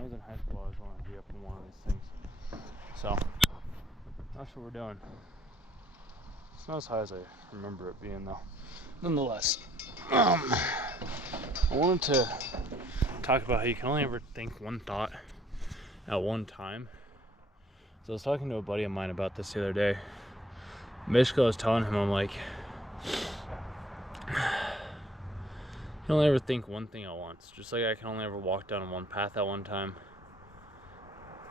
I was in high school, I always wanted to be up in one of these things. So, that's what we're doing. It's not as high as I remember it being, though. Nonetheless, I wanted to talk about how you can only ever think one thought at one time. So I was talking to a buddy of mine about this the other day. Basically, I was telling him, I'm like, you can only ever think one thing at once. Just like I can only ever walk down one path at one time.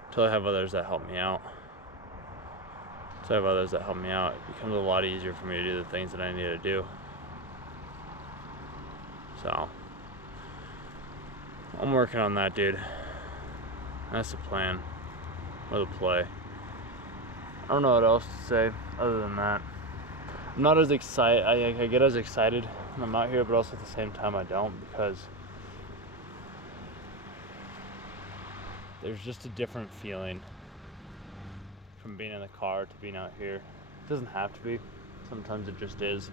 Until I have others that help me out. Until I have others that help me out, it becomes a lot easier for me to do the things that I need to do. So, I'm working on that, dude. That's the plan. Or the play. I don't know what else to say other than that. I'm not as excited. I get as excited when I'm out here, but also at the same time I don't, because there's just a different feeling from being in the car to being out here. It doesn't have to be. Sometimes it just is.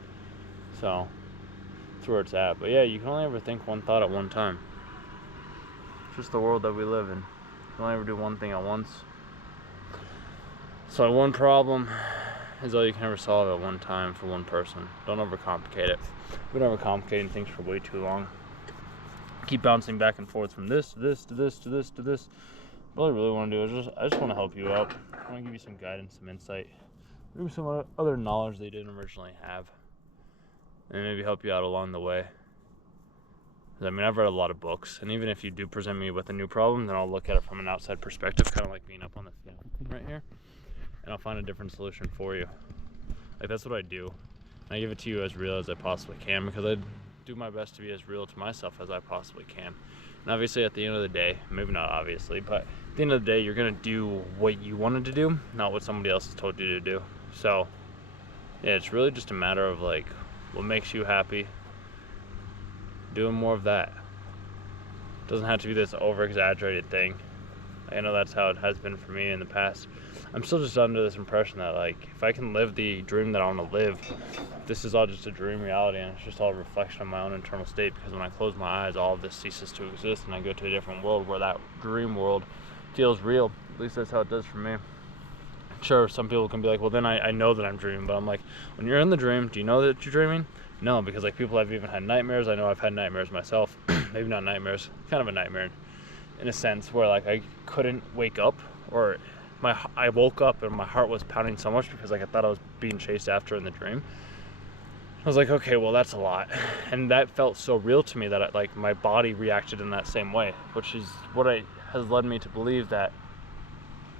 So, that's where it's at. But yeah, you can only ever think one thought at one time. It's just the world that we live in. You can only ever do one thing at once. So one problem is all you can ever solve at one time for one person. Don't overcomplicate it. We've been overcomplicating things for way too long. Keep bouncing back and forth from this to this to this to this to this. What I really want to do is I just want to help you out. I want to give you some guidance, some insight, maybe some other knowledge that you didn't originally have, and maybe help you out along the way. I mean, I've read a lot of books, and even if you do present me with a new problem, then I'll look at it from an outside perspective, kind of like being up on the scaffolding right here, and I'll find a different solution for you. Like, that's what I do. And I give it to you as real as I possibly can, because I do my best to be as real to myself as I possibly can. And obviously, at the end of the day, maybe not obviously, but at the end of the day, you're going to do what you wanted to do, not what somebody else has told you to do. So, yeah, it's really just a matter of, like, what makes you happy, doing more of that. It doesn't have to be this over-exaggerated thing. I know that's how it has been for me in the past. I'm still just under this impression that, like, if I can live the dream that I want to live, this is all just a dream reality, and it's just all a reflection of my own internal state, because when I close my eyes, all of this ceases to exist, and I go to a different world where that dream world feels real. At least that's how it does for me. Sure, some people can be like, well, then I know that I'm dreaming, but I'm like, when you're in the dream, do you know that you're dreaming? No, because, like, people have even had nightmares. I know I've had nightmares myself. Maybe not nightmares, kind of a nightmare in a sense, where, like, I couldn't wake up, or I woke up and my heart was pounding so much because, like, I thought I was being chased after in the dream. I was like, okay, well, that's a lot. And that felt so real to me that my body reacted in that same way, which is what has led me to believe that,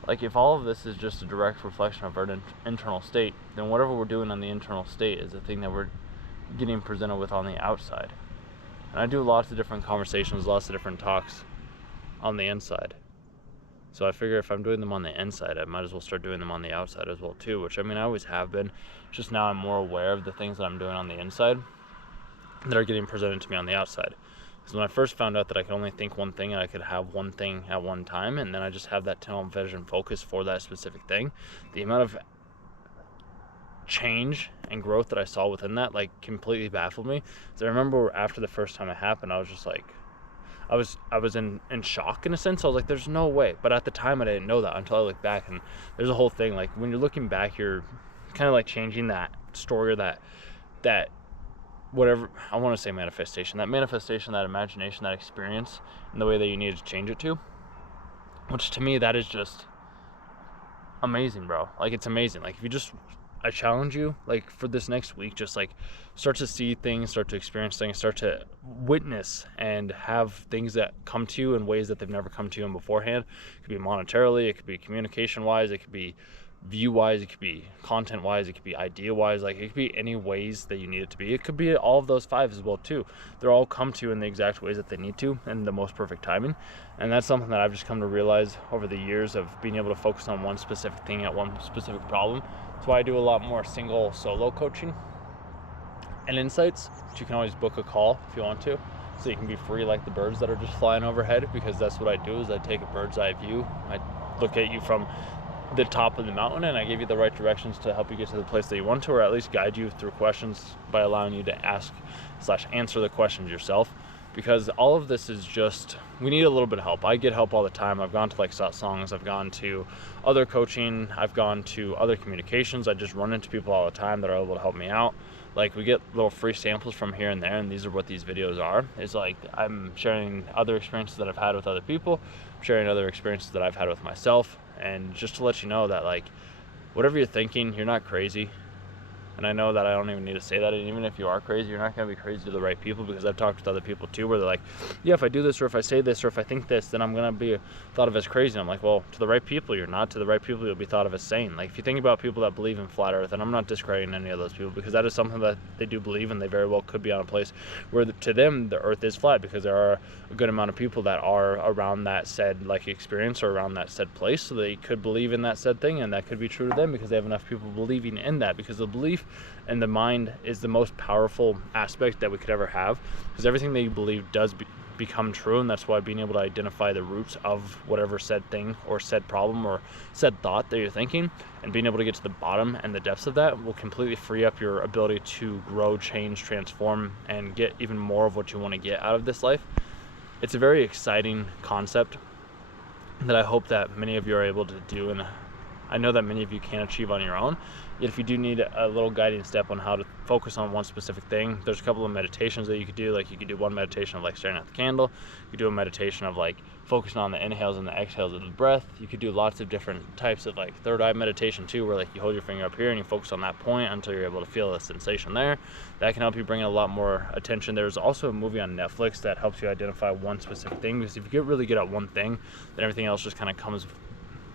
like, if all of this is just a direct reflection of our internal state, then whatever we're doing on the internal state is the thing that we're getting presented with on the outside. And I do lots of different conversations, lots of different talks on the inside. So I figure if I'm doing them on the inside, I might as well start doing them on the outside as well too, which, I mean, I always have been. Just now I'm more aware of the things that I'm doing on the inside that are getting presented to me on the outside. Because when I first found out that I could only think one thing and I could have one thing at one time, and then I just have that tunnel vision focus for that specific thing, the amount of change and growth that I saw within that, like, completely baffled me. So I remember after the first time it happened, I was just like, I was in shock in a sense. I was like, there's no way. But at the time I didn't know that until I looked back, and there's a whole thing, like, when you're looking back, you're kind of like changing that story, or that whatever, I want to say manifestation, that imagination, that experience, in the way that you needed to change it to, which to me, that is just amazing, bro. Like, it's amazing. Like, if you just, I challenge you, like, for this next week, just, like, start to see things, start to experience things, start to witness and have things that come to you in ways that they've never come to you in beforehand. It could be monetarily, it could be communication wise, it could be view wise, it could be content wise, it could be idea wise, like, it could be any ways that you need it to be. It could be all of those five as well too. They're all come to you in the exact ways that they need to, and the most perfect timing. And that's something that I've just come to realize over the years of being able to focus on one specific thing at one specific problem. That's why I do a lot more solo coaching and insights, but you can always book a call if you want to, so you can be free like the birds that are just flying overhead, because that's what I do, is I take a bird's eye view. I look at you from the top of the mountain, and I give you the right directions to help you get to the place that you want to, or at least guide you through questions by allowing you to ask/answer the questions yourself because all of this is just, we need a little bit of help. I get help all the time. I've gone to like songs, I've gone to other coaching, I've gone to other communications. I just run into people all the time that are able to help me out. Like, we get little free samples from here and there, and these are what these videos are. It's like, I'm sharing other experiences that I've had with other people, sharing other experiences that I've had with myself, and just to let you know that, like, whatever you're thinking, you're not crazy. And I know that I don't even need to say that, and even if you are crazy, you're not going to be crazy to the right people, because I've talked with other people too where they're like, yeah, if I do this, or if I say this, or if I think this, then I'm going to be thought of as crazy. And I'm like, well, to the right people, you're not. To the right people, you'll be thought of as sane. Like, if you think about people that believe in flat earth, and I'm not discrediting any of those people, because that is something that they do believe, and they very well could be on a place where to them the earth is flat, because there are a good amount of people that are around that said like experience, or around that said place, so they could believe in that said thing, and that could be true to them because they have enough people believing in that. Because the belief and the mind is the most powerful aspect that we could ever have, because everything that you believe does become true. And that's why being able to identify the roots of whatever said thing or said problem or said thought that you're thinking, and being able to get to the bottom and the depths of that, will completely free up your ability to grow, change, transform, and get even more of what you want to get out of this life. It's a very exciting concept that I hope that many of you are able to do, and I know that many of you can achieve on your own. Yet if you do need a little guiding step on how to focus on one specific thing, there's a couple of meditations that you could do. Like, you could do one meditation of like staring at the candle. You could do a meditation of like focusing on the inhales and the exhales of the breath. You could do lots of different types of like third eye meditation too, where like you hold your finger up here and you focus on that point until you're able to feel the sensation there. That can help you bring in a lot more attention. There's also a movie on Netflix that helps you identify one specific thing, because if you get really good at one thing, then everything else just kind of comes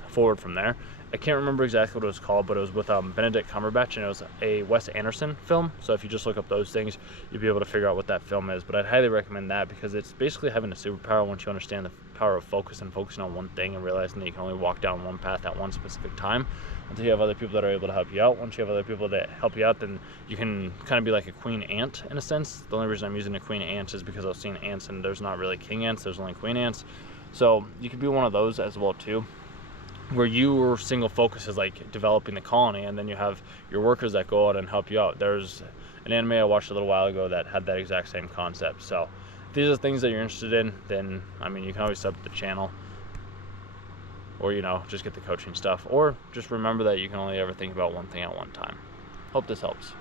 forward from there. I can't remember exactly what it was called, but it was with Benedict Cumberbatch, and it was a Wes Anderson film. So if you just look up those things, you'll be able to figure out what that film is. But I'd highly recommend that, because it's basically having a superpower once you understand the power of focus and focusing on one thing, and realizing that you can only walk down one path at one specific time until you have other people that are able to help you out. Once you have other people that help you out, then you can kind of be like a queen ant in a sense. The only reason I'm using a queen ant is because I've seen ants, and there's not really king ants, there's only queen ants. So you could be one of those as well too, where your single focus is like developing the colony, and then you have your workers that go out and help you out. There's an anime I watched a little while ago that had that exact same concept. So if these are things that you're interested in, then I mean, you can always sub to the channel, or just get the coaching stuff, or just remember that you can only ever think about one thing at one time. Hope this helps.